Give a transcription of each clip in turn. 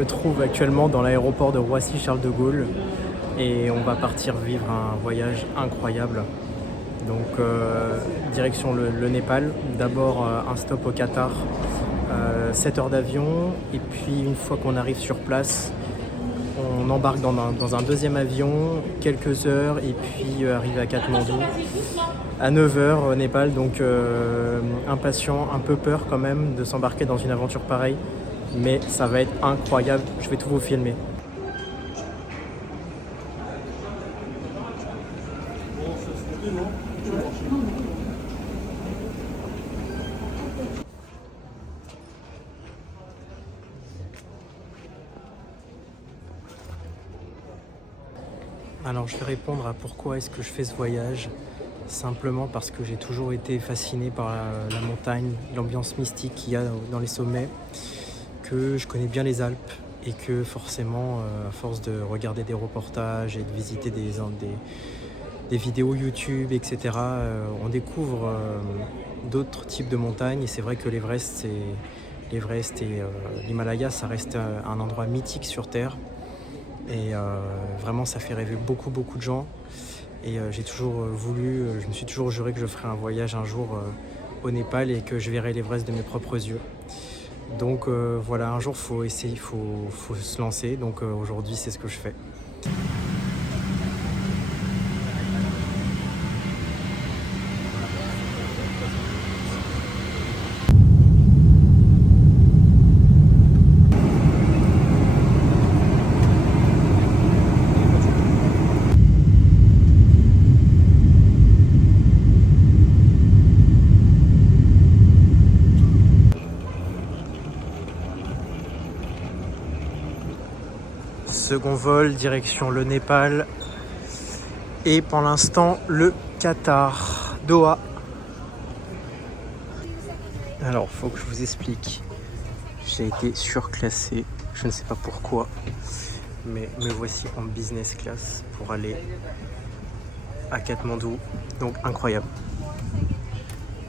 me trouve actuellement dans l'aéroport de Roissy-Charles de Gaulle et on va partir vivre un voyage incroyable. Donc direction le Népal, d'abord un stop au Qatar, 7 heures d'avion, et puis une fois qu'on arrive sur place, on embarque dans un deuxième avion, quelques heures, et puis arrive à Katmandou à 9 heures au Népal. Donc impatient, un peu peur quand même de s'embarquer dans une aventure pareille, mais ça va être incroyable, je vais tout vous filmer. Alors je vais répondre à pourquoi est-ce que je fais ce voyage. Simplement parce que j'ai toujours été fasciné par la montagne, l'ambiance mystique qu'il y a dans les sommets, que je connais bien les Alpes et que forcément, à force de regarder des reportages et de visiter des vidéos YouTube, etc., on découvre d'autres types de montagnes. Et c'est vrai que l'Everest et l'Himalaya, ça reste un endroit mythique sur Terre. Et vraiment, ça fait rêver beaucoup de gens. Et j'ai toujours je me suis toujours juré que je ferais un voyage un jour au Népal et que je verrais l'Everest de mes propres yeux. Donc voilà, un jour, faut essayer, faut se lancer. Donc aujourd'hui, c'est ce que je fais. Second vol, direction le Népal et pour l'instant le Qatar, Doha. Alors, faut que je vous explique. J'ai été surclassé, je ne sais pas pourquoi, mais me voici en business class pour aller à Katmandou. Donc incroyable,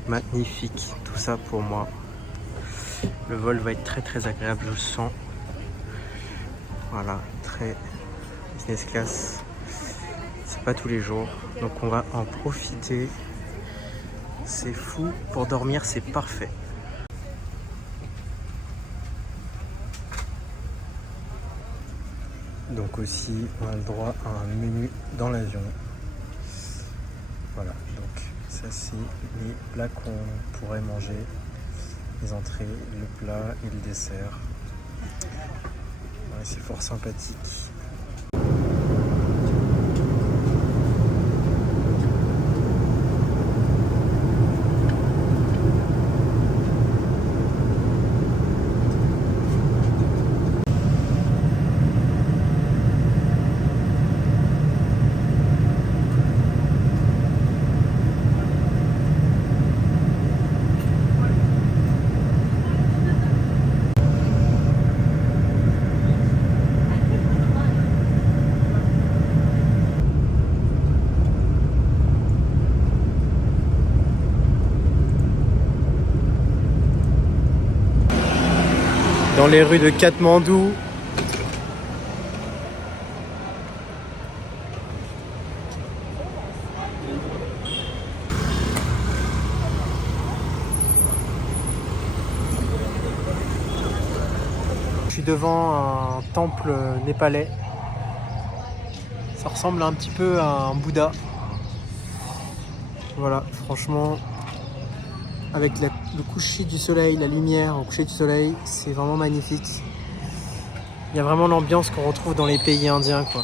magnifique, tout ça pour moi. Le vol va être très agréable, je le sens. Voilà, très business class. C'est pas tous les jours, donc on va en profiter. C'est fou, pour dormir c'est parfait. Donc aussi on a le droit à un menu dans l'avion. Voilà, donc ça c'est les plats qu'on pourrait manger, les entrées, le plat et le dessert. Ouais, c'est fort sympathique. Dans les rues de Katmandou. Je suis devant un temple népalais. Ça ressemble un petit peu à un Bouddha. Voilà, franchement, avec le coucher du soleil, la lumière au coucher du soleil, c'est vraiment magnifique. Il y a vraiment l'ambiance qu'on retrouve dans les pays indiens, quoi.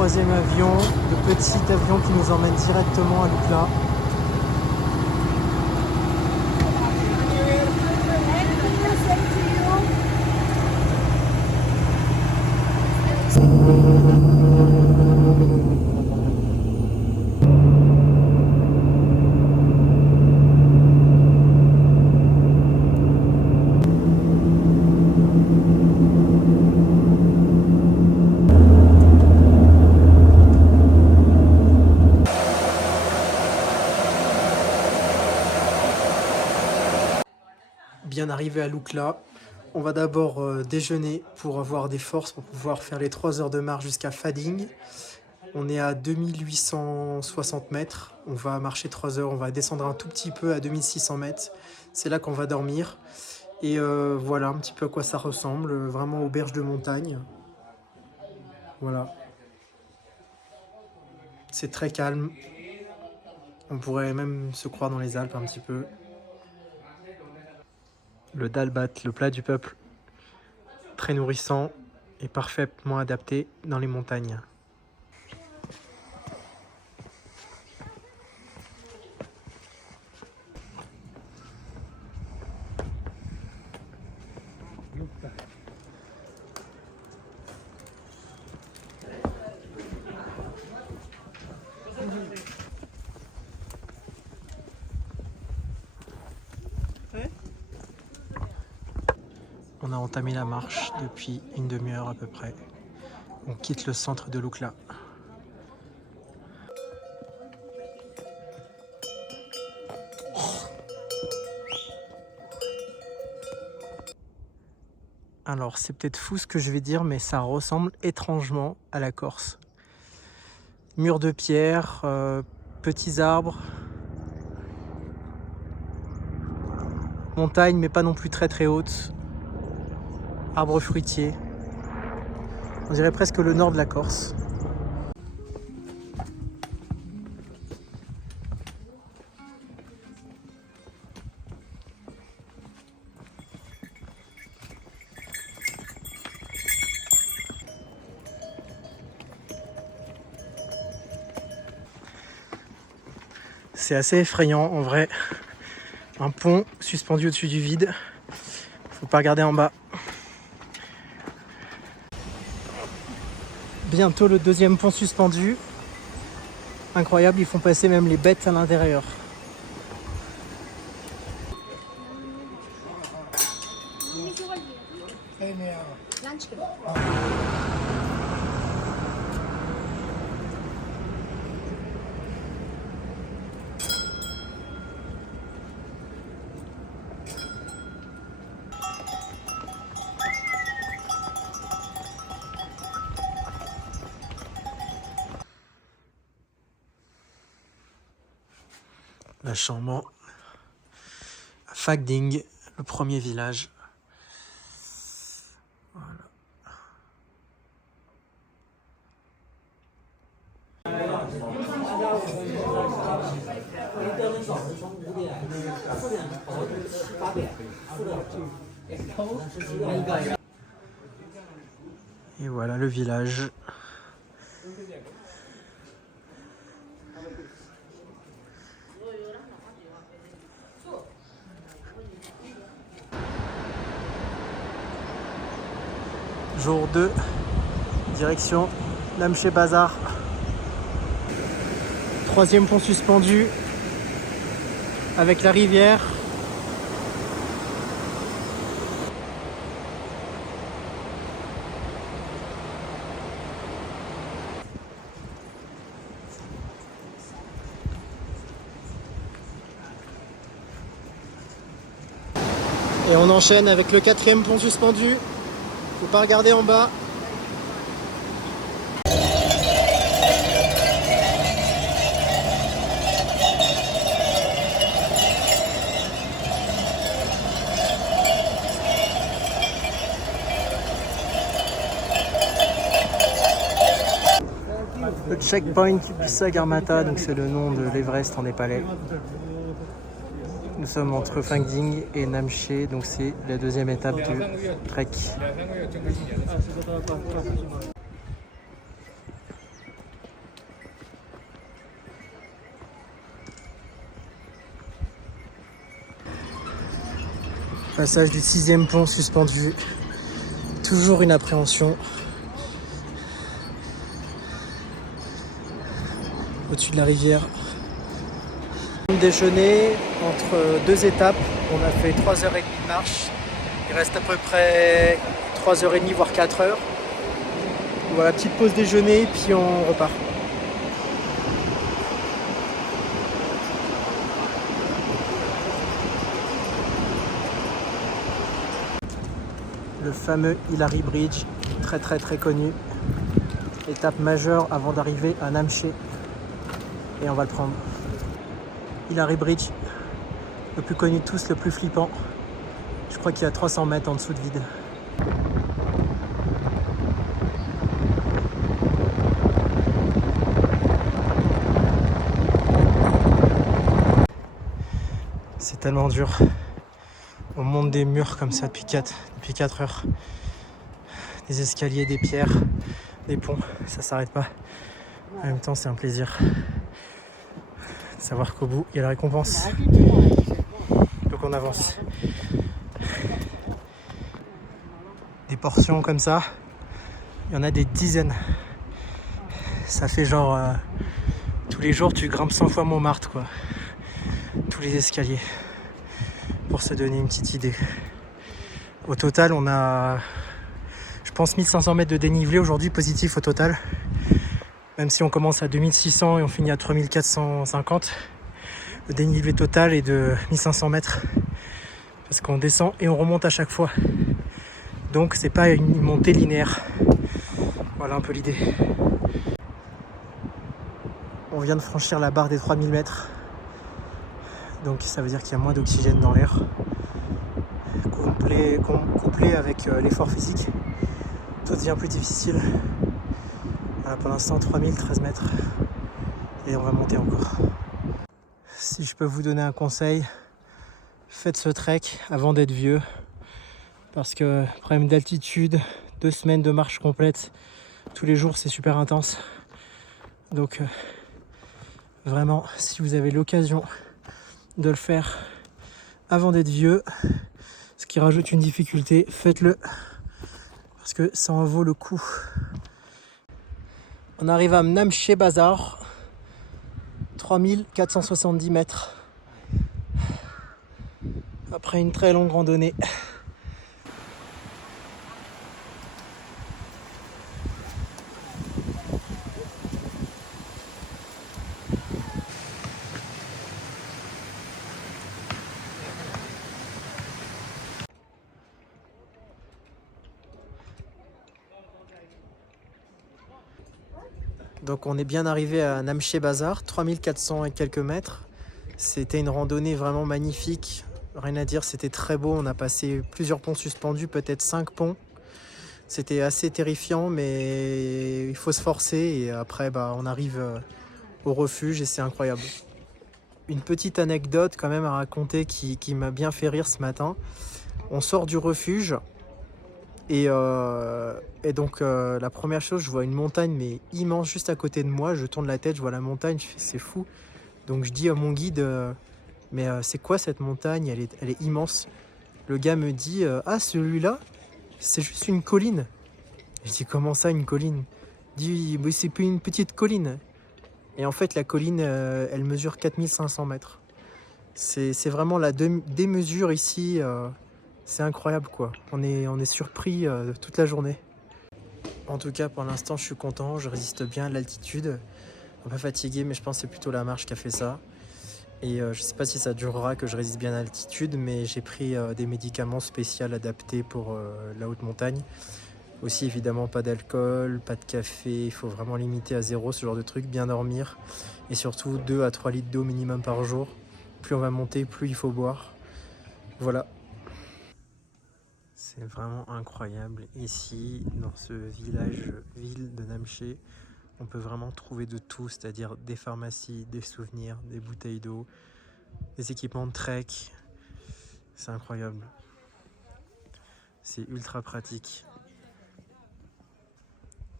troisième avion, le petit avion qui nous emmène directement à Lukla. Bien arrivé à Lukla, on va d'abord déjeuner pour avoir des forces pour pouvoir faire les 3 heures de marche jusqu'à Fading. On est à 2860 mètres, on va marcher 3 heures, on va descendre un tout petit peu à 2600 mètres. C'est là qu'on va dormir. Et voilà un petit peu à quoi ça ressemble, vraiment auberge de montagne. Voilà. C'est très calme. On pourrait même se croire dans les Alpes un petit peu. Le dalbat, le plat du peuple, très nourrissant et parfaitement adapté dans les montagnes. On a entamé la marche depuis une demi-heure à peu près. On quitte le centre de Lukla. Alors c'est peut-être fou ce que je vais dire, mais ça ressemble étrangement à la Corse. Murs de pierre, petits arbres, montagne mais pas non plus très très haute, arbres fruitiers. On dirait presque le nord de la Corse. C'est assez effrayant en vrai. Un pont suspendu au-dessus du vide. Faut pas regarder en bas. Bientôt le deuxième pont suspendu. Incroyable, ils font passer même les bêtes à l'intérieur. La chambre à Fagding, le premier village. Voilà. Et voilà le village. Jour 2, direction Namche Bazar. Troisième pont suspendu avec la rivière. Et on enchaîne avec le quatrième pont suspendu. Faut pas regarder en bas. Le checkpoint du Sagarmatha, donc c'est le nom de l'Everest en népalais. Nous sommes entre Fagding et Namche, donc c'est la deuxième étape du trek. Passage du 6e pont suspendu. Toujours une appréhension. Au-dessus de la rivière. Déjeuner entre 2 étapes. On a fait 3h30 de marche. Il reste à peu près 3h30 voire 4h. Voilà, petite pause déjeuner puis on repart. Le fameux Hillary Bridge, très connu. Étape majeure avant d'arriver à Namché. Et on va le prendre. Hillary Bridge, le plus connu de tous, le plus flippant. Je crois qu'il y a 300 mètres en dessous de vide. C'est tellement dur. On monte des murs comme ça depuis 4 heures. Des escaliers, des pierres, des ponts, ça s'arrête pas. En même temps, c'est un plaisir. Savoir qu'au bout, il y a la récompense. Donc on avance. Des portions comme ça, il y en a des dizaines. Ça fait genre tous les jours tu grimpes 100 fois Montmartre quoi. Tous les escaliers. Pour se donner une petite idée. Au total on a je pense 1500 mètres de dénivelé aujourd'hui positif au total. Même si on commence à 2600 et on finit à 3450. Le dénivelé total est de 1500 mètres. Parce qu'on descend et on remonte à chaque fois. Donc c'est pas une montée linéaire. Voilà un peu l'idée. On vient de franchir la barre des 3000 mètres. Donc ça veut dire qu'il y a moins d'oxygène dans l'air. Couplé avec l'effort physique, tout devient plus difficile. Voilà, pour l'instant 3013 mètres. Et on va monter encore. Si je peux vous donner un conseil, faites ce trek avant d'être vieux. Parce que problème d'altitude, 2 semaines de marche complète, tous les jours c'est super intense. Donc vraiment, si vous avez l'occasion de le faire avant d'être vieux, ce qui rajoute une difficulté, faites-le. Parce que ça en vaut le coup. On arrive à Namché Bazar, 3470 mètres. Après une très longue randonnée. Donc on est bien arrivé à Namché Bazar, 3400 et quelques mètres. C'était une randonnée vraiment magnifique, rien à dire, c'était très beau. On a passé plusieurs ponts suspendus, peut-être 5 ponts. C'était assez terrifiant, mais il faut se forcer et après on arrive au refuge et c'est incroyable. Une petite anecdote quand même à raconter qui m'a bien fait rire ce matin. On sort du refuge. Et donc la première chose, je vois une montagne mais immense juste à côté de moi. Je tourne la tête, je vois la montagne, je fais c'est fou. Donc je dis à mon guide, mais c'est quoi cette montagne, elle est immense. Le gars me dit, ah celui-là, c'est juste une colline. Je dis comment ça une colline? Il dit, mais c'est plus une petite colline. Et en fait la colline, elle mesure 4500 mètres. C'est vraiment la démesure ici. C'est incroyable quoi, on est surpris toute la journée. En tout cas pour l'instant je suis content, je résiste bien à l'altitude. Un peu fatigué mais je pense que c'est plutôt la marche qui a fait ça. Et je sais pas si ça durera que je résiste bien à l'altitude, mais j'ai pris des médicaments spéciaux adaptés pour la haute montagne. Aussi évidemment pas d'alcool, pas de café, il faut vraiment limiter à 0 ce genre de truc, bien dormir. Et surtout 2 à 3 litres d'eau minimum par jour. Plus on va monter, plus il faut boire. Voilà. C'est vraiment incroyable. Ici, dans ce ville de Namché, on peut vraiment trouver de tout, c'est-à-dire des pharmacies, des souvenirs, des bouteilles d'eau, des équipements de trek. C'est incroyable. C'est ultra pratique.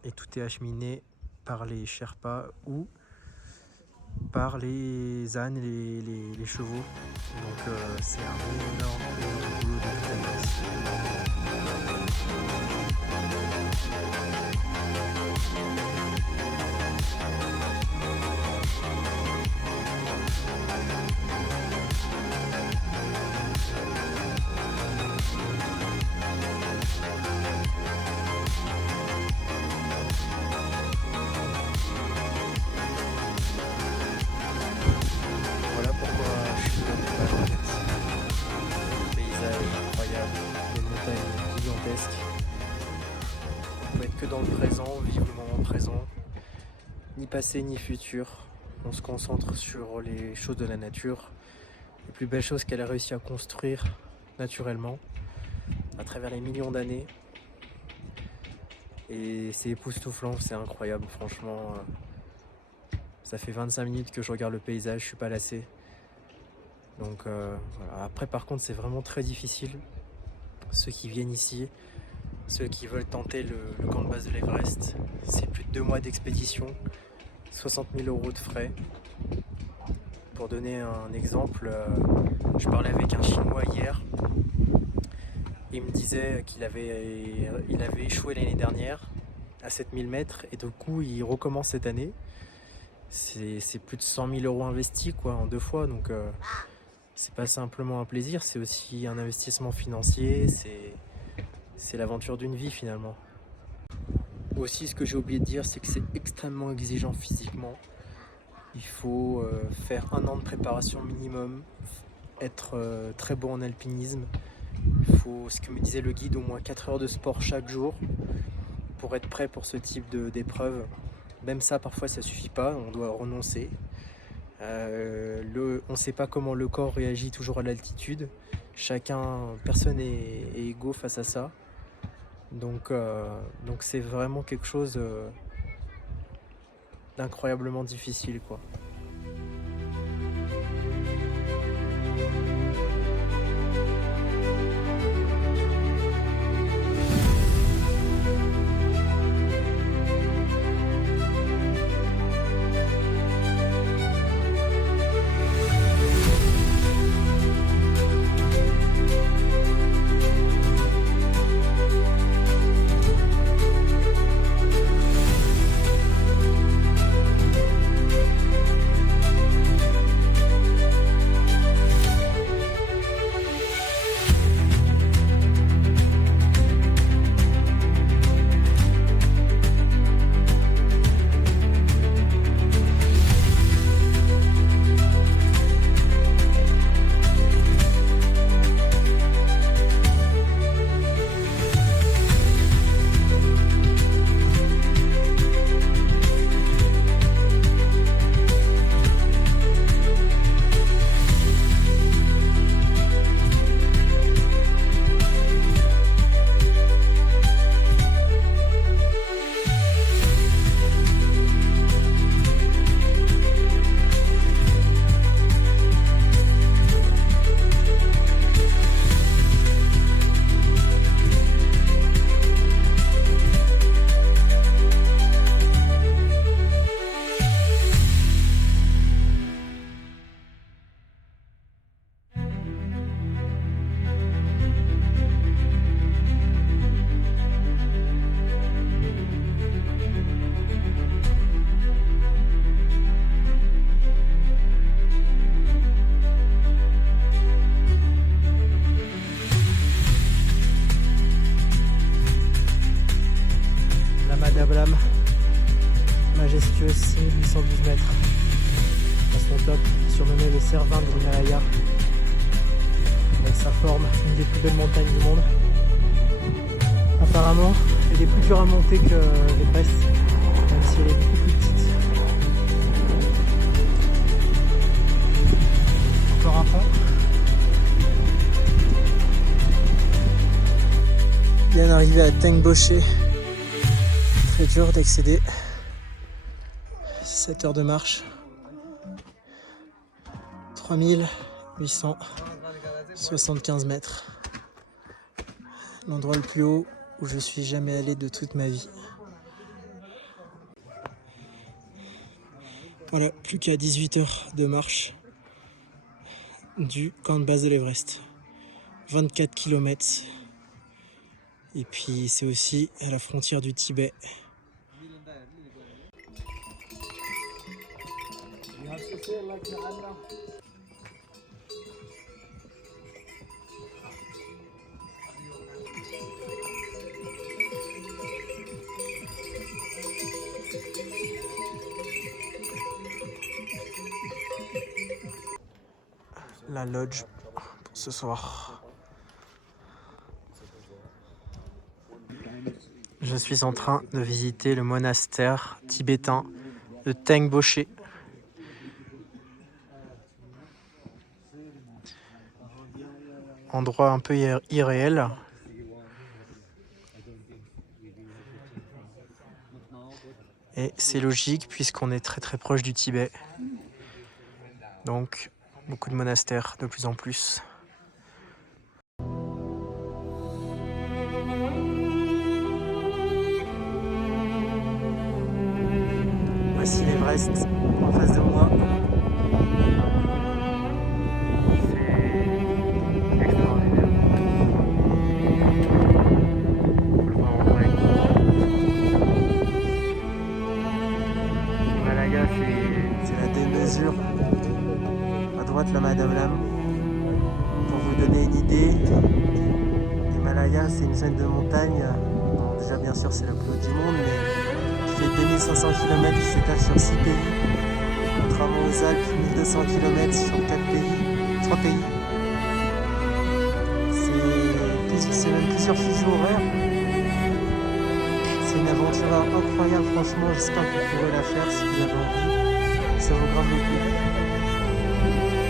Et tout est acheminé par les Sherpas ou par les ânes et les chevaux. Donc c'est un énorme boulot de Voilà pourquoi je suis venu là en fait. Le paysage incroyable, les montagnes gigantesques. On peut être que dans le présent, vivre le moment présent, ni passé ni futur. On se concentre sur les choses de la nature, les plus belles choses qu'elle a réussi à construire naturellement à travers les millions d'années. Et c'est époustouflant, c'est incroyable, franchement. Ça fait 25 minutes que je regarde le paysage, je suis pas lassé. Donc voilà. Après par contre c'est vraiment très difficile. Ceux qui viennent ici, ceux qui veulent tenter le camp de base de l'Everest, c'est plus de 2 mois d'expédition, 60 000 € de frais. Pour donner un exemple, je parlais avec un Chinois hier. Il me disait qu'il avait échoué l'année dernière à 7000 mètres et du coup il recommence cette année. C'est plus de 100 000 € investis quoi, en 2 fois, donc c'est pas simplement un plaisir, c'est aussi un investissement financier, c'est l'aventure d'une vie finalement. Aussi ce que j'ai oublié de dire, c'est que c'est extrêmement exigeant physiquement. Il faut faire 1 an de préparation minimum, être très bon en alpinisme. Il faut, ce que me disait le guide, au moins 4 heures de sport chaque jour pour être prêt pour ce type d'épreuve. Même ça, parfois, ça suffit pas, on doit renoncer. On ne sait pas comment le corps réagit toujours à l'altitude. Personne est égaux face à ça. Donc c'est vraiment quelque chose d'incroyablement difficile, quoi. Madablam, majestueuse 6812 mètres. À son top, surnommé le Cervin de l'Himalaya, avec sa forme, une des plus belles montagnes du monde. Apparemment, elle est plus dure à monter que l'Everest, même si elle est beaucoup plus petite. Encore un pont. Bien arrivé à Tengboché. Très dur d'accéder. 7 heures de marche. 3875 mètres. L'endroit le plus haut où je suis jamais allé de toute ma vie. Voilà, plus qu'à 18 heures de marche du camp de base de l'Everest. 24 km Et puis c'est aussi à la frontière du Tibet. La lodge pour ce soir. Je suis en train de visiter le monastère tibétain de Tengboché. Endroit un peu irréel. Et c'est logique puisqu'on est très très proche du Tibet. Donc beaucoup de monastères de plus en plus. Voici l'Everest en face de moi. C'est extraordinaire. Faut le voir en vrai. L'Himalaya, c'est la démesure. À droite, la Madame Lam. Pour vous donner une idée, l'Himalaya, c'est une chaîne de montagne. Bon, déjà, bien sûr, c'est la plus haute du monde, mais qui fait 2500 km, qui s'étale sur 6 pays. Contrairement aux Alpes, 1200 km sur 4 pays, 3 pays. C'est même plusieurs fuseaux horaires. C'est une aventure incroyable, franchement. J'espère que vous pourrez la faire si vous avez envie. Ça vaut grave le coup.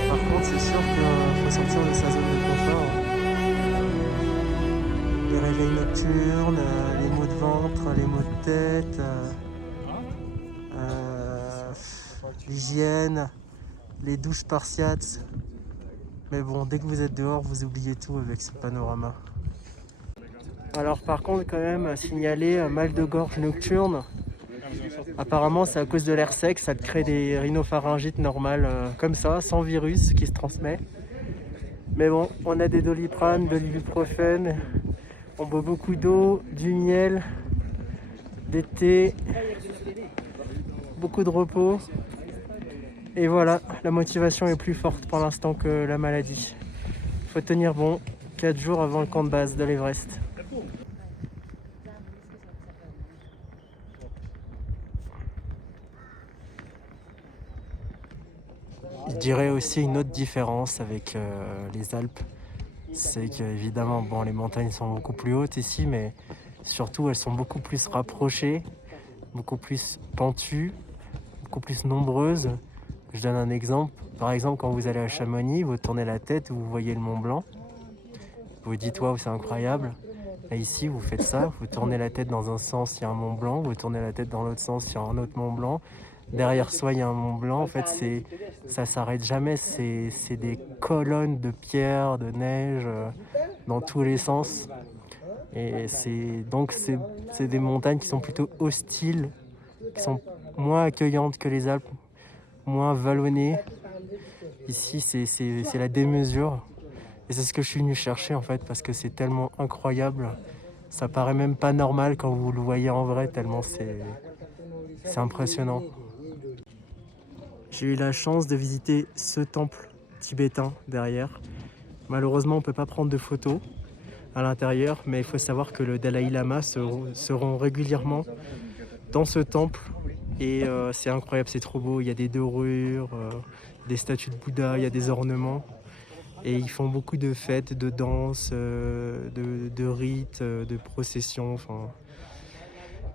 Par contre, c'est sûr qu'il faut sortir de sa zone de confort. Les réveils nocturnes, les maux de ventre, les maux de tête, l'hygiène, les douches spartiates. Mais bon, dès que vous êtes dehors, vous oubliez tout avec ce panorama. Alors par contre, quand même, à signaler un mal de gorge nocturne. Apparemment, c'est à cause de l'air sec, ça te crée des rhinopharyngites normales, comme ça, sans virus qui se transmet. Mais bon, on a des Doliprane, de l'ibuprofène, on boit beaucoup d'eau, du miel, des thés, beaucoup de repos. Et voilà, la motivation est plus forte pour l'instant que la maladie. Faut tenir bon 4 jours avant le camp de base de l'Everest. Je dirais aussi une autre différence avec les Alpes, c'est qu'évidemment, bon, les montagnes sont beaucoup plus hautes ici, mais surtout elles sont beaucoup plus rapprochées, beaucoup plus pentues, beaucoup plus nombreuses. Je donne un exemple. Par exemple, quand vous allez à Chamonix, vous tournez la tête, vous voyez le Mont Blanc. Vous vous dites, waouh, c'est incroyable. Et ici, vous faites ça, vous tournez la tête dans un sens, il y a un Mont Blanc, vous tournez la tête dans l'autre sens, il y a un autre Mont Blanc. Derrière soi, il y a un Mont Blanc. En fait, ça s'arrête jamais. C'est des colonnes de pierre, de neige, dans tous les sens. Et c'est des montagnes qui sont plutôt hostiles, qui sont moins accueillantes que les Alpes, moins vallonnées. Ici, c'est la démesure. Et c'est ce que je suis venu chercher, en fait, parce que c'est tellement incroyable. Ça paraît même pas normal quand vous le voyez en vrai, tellement c'est impressionnant. J'ai eu la chance de visiter ce temple tibétain derrière. Malheureusement, on ne peut pas prendre de photos à l'intérieur, mais il faut savoir que le Dalai Lama se rend régulièrement dans ce temple. Et c'est incroyable, c'est trop beau. Il y a des dorures, des statues de Bouddha, il y a des ornements. Et ils font beaucoup de fêtes, de danses, de rites, de processions. Enfin.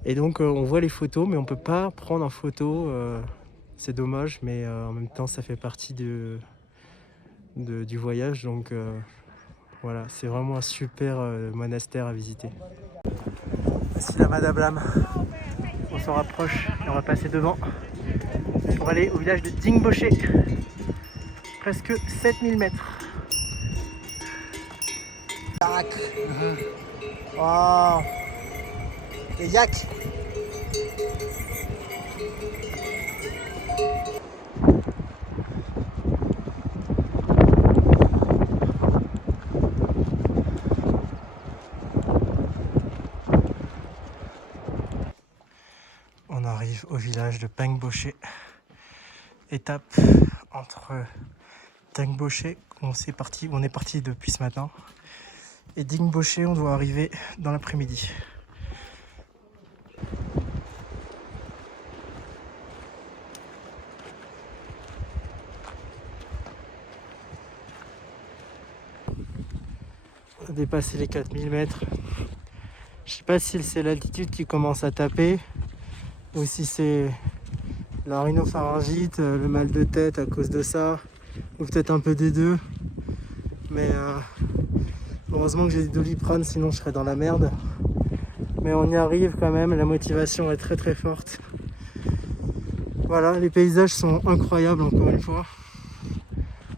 Et donc on voit les photos, mais on ne peut pas prendre en photo. C'est dommage, mais en même temps, ça fait partie du voyage. Donc voilà, c'est vraiment un super monastère à visiter. Voici la Madame Lam. On s'en rapproche et on va passer devant pour aller au village de Dingboché. Presque 7000 mètres. Wow. Les yaks. au village de Pengboché. Étape entre Pengboché, où on est parti depuis ce matin, et Dingboché, on doit arriver dans l'après-midi. On a dépassé les 4000 mètres. Je sais pas si c'est l'altitude qui commence à taper ou si c'est la rhinopharyngite, le mal de tête à cause de ça, ou peut-être un peu des deux. Mais heureusement que j'ai du Doliprane, sinon je serais dans la merde. Mais on y arrive quand même, la motivation est très très forte. Voilà, les paysages sont incroyables encore une fois.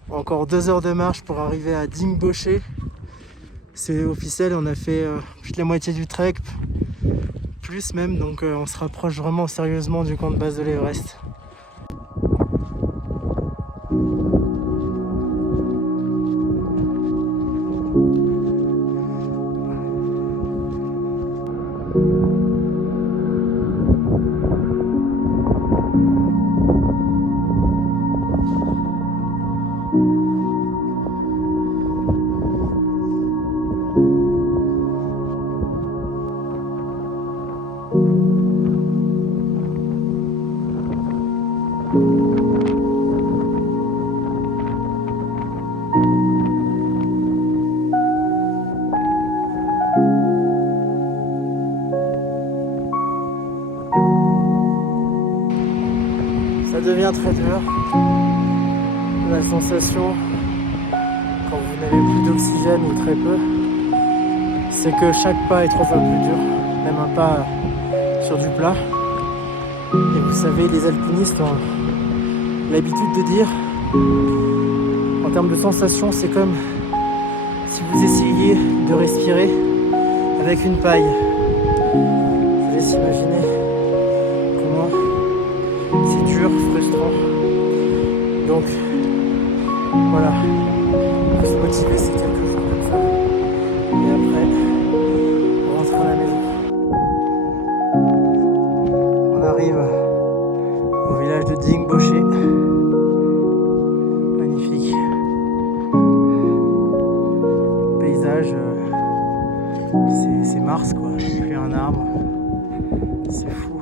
Encore 2 heures de marche pour arriver à Dingboché. C'est officiel, on a fait plus de la moitié du trek, plus même, donc on se rapproche vraiment sérieusement du camp de base de l'Everest. Ça devient très dur. La sensation, quand vous n'avez plus d'oxygène ou très peu, c'est que chaque pas est 3 fois plus dur, même un pas sur du plat. Et vous savez, les alpinistes ont l'habitude de dire, en termes de sensation, c'est comme si vous essayiez de respirer avec une paille. Je vous laisse imaginer comment c'est dur, frustrant. Donc voilà, il faut se motiver ces quelques jours comme ça. Et après, on rentre à la maison. On arrive au village de Dingboché. Magnifique. Paysage, c'est Mars quoi, plus un arbre. C'est fou.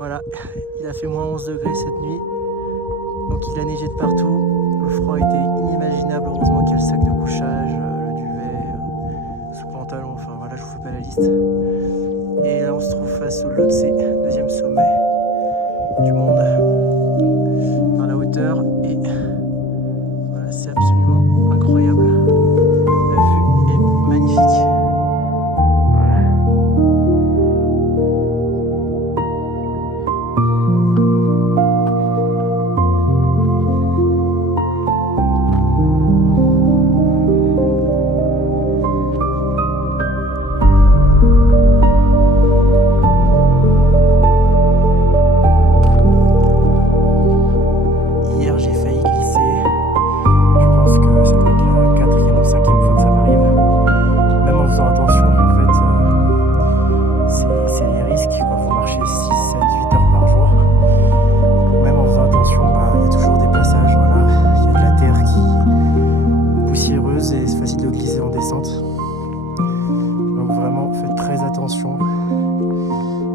Voilà, il a fait -11 degrés cette nuit, donc il a neigé de partout. Le froid était inimaginable, heureusement qu'il y a le sac de couchage, le duvet, sous-pantalon, enfin voilà, je vous fais pas la liste. Et là on se trouve face au Lhotse, deuxième sommet du monde, par la hauteur, et voilà, c'est absolument incroyable. La vue est magnifique.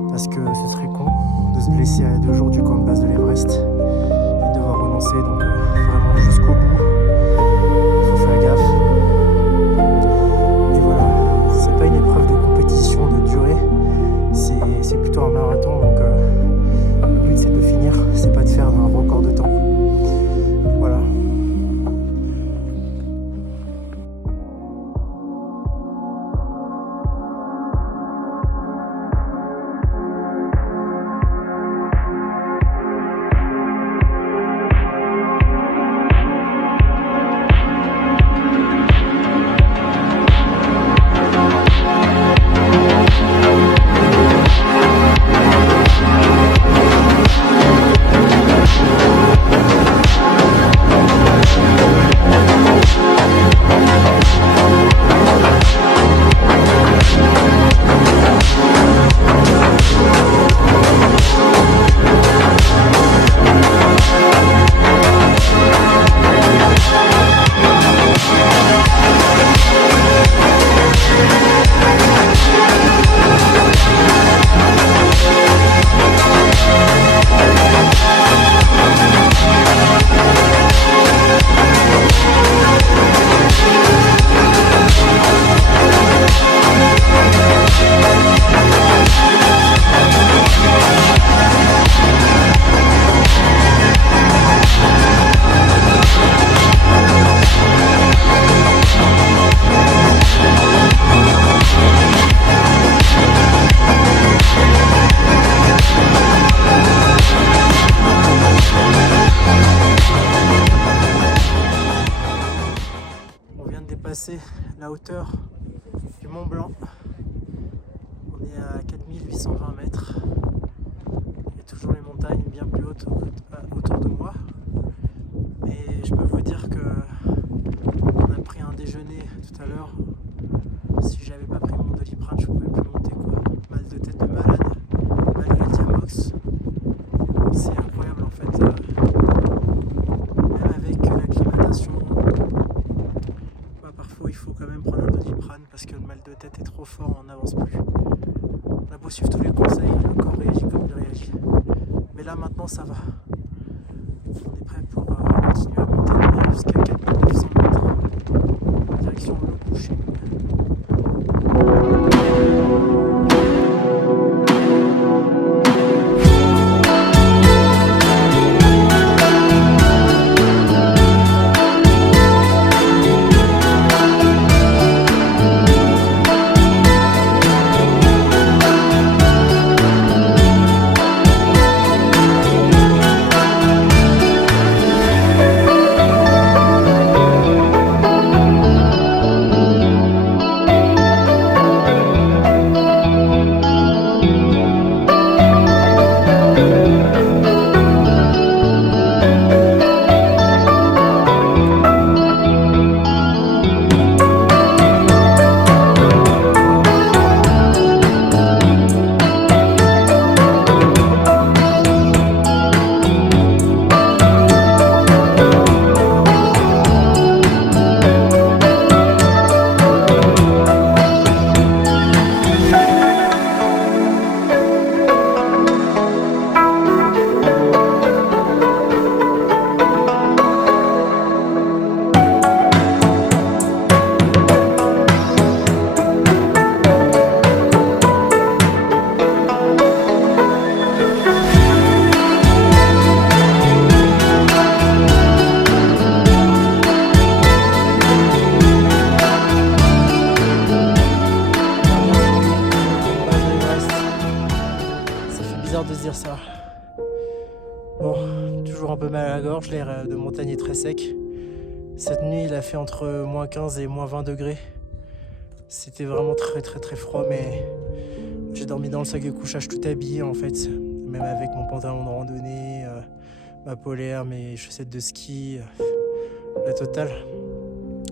Parce que ce serait con de se blesser à 2 jours du camp de base de l'Everest et devoir renoncer, donc vraiment jusqu'au bout, il faut faire gaffe. Et voilà, c'est pas une épreuve de compétition de durée, c'est plutôt un marathon, donc le but c'est de finir, c'est pas de faire un record de temps. Voilà. La hauteur du Mont Blanc, on est à 4820 mètres, il y a toujours les montagnes bien plus hautes autour de moi, et je peux vous dire que on a pris un déjeuner tout à l'heure. Si j'avais pas pris mon Doliprane, je pouvais plus monter, quoi. Mal de tête de malade, malgré le Diamox, c'est incroyable en fait, même avec l'acclimatation. Parfois il faut quand même prendre un Doliprane parce que le mal de tête est trop fort, on n'avance plus. On a beau suivre tous les conseils, le corps réagit comme il réagit. Mais là maintenant ça va. On est prêt pour continuer à monter jusqu'à 4900 mètres, direction le coucher. dire ça? Bon, toujours un peu mal à la gorge, l'air de montagne est très sec. Cette nuit, il a fait entre moins 15 et moins 20 degrés. C'était vraiment très très très froid, mais j'ai dormi dans le sac de couchage tout habillé en fait. Même avec mon pantalon de randonnée, ma polaire, mes chaussettes de ski, la totale.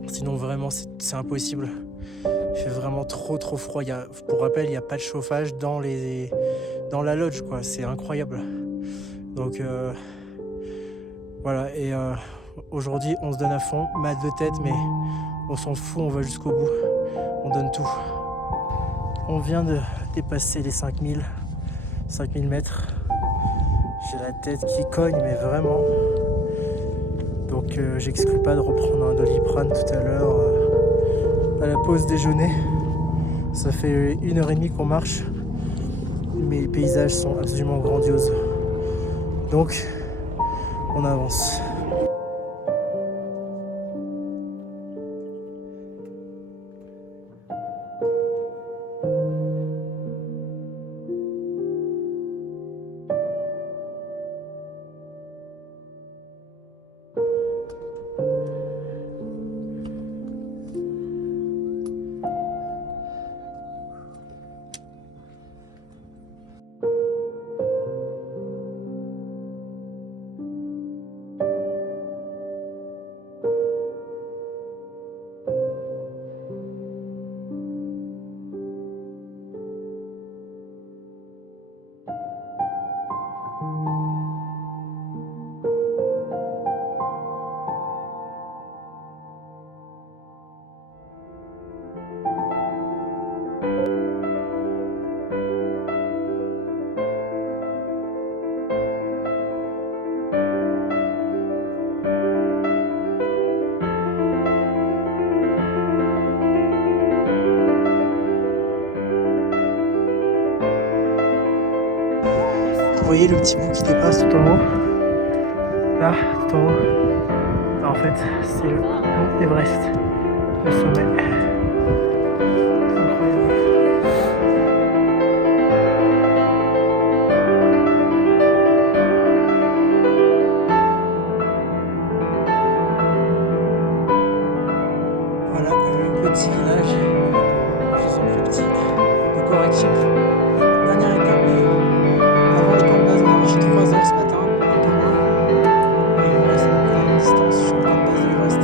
Sinon vraiment c'est impossible. Il fait vraiment trop froid. Pour rappel, il n'y a pas de chauffage dans la lodge, quoi. C'est incroyable. Donc voilà, et aujourd'hui on se donne à fond, mal de tête, mais on s'en fout, on va jusqu'au bout, on donne tout. On vient de dépasser les 5000 mètres. J'ai la tête qui cogne, mais vraiment. Donc j'exclus pas de reprendre un Doliprane tout à l'heure à la pause déjeuner. Ça fait 1h30 qu'on marche, mais les paysages sont absolument grandioses. Donc on avance. Vous voyez le petit bout qui dépasse tout en haut? Là, tout en haut. Là, en fait, c'est le mont Everest, le sommet. Incroyable. Voilà le petit village, faisant plus petit, de correction. Dernière étape. Avant les camps de base, on a marché 3 heures ce matin, un peu moins. Et il me reste encore une distance sur le camp de base de l'Everest.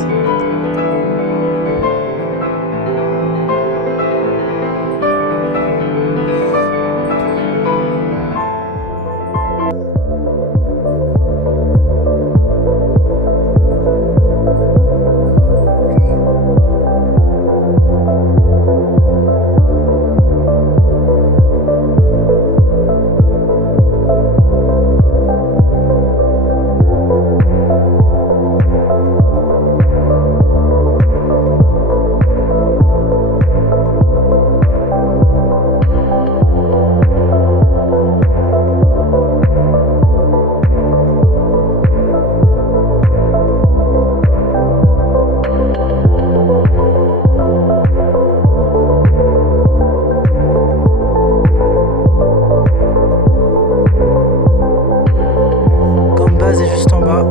Camp de base est juste en bas.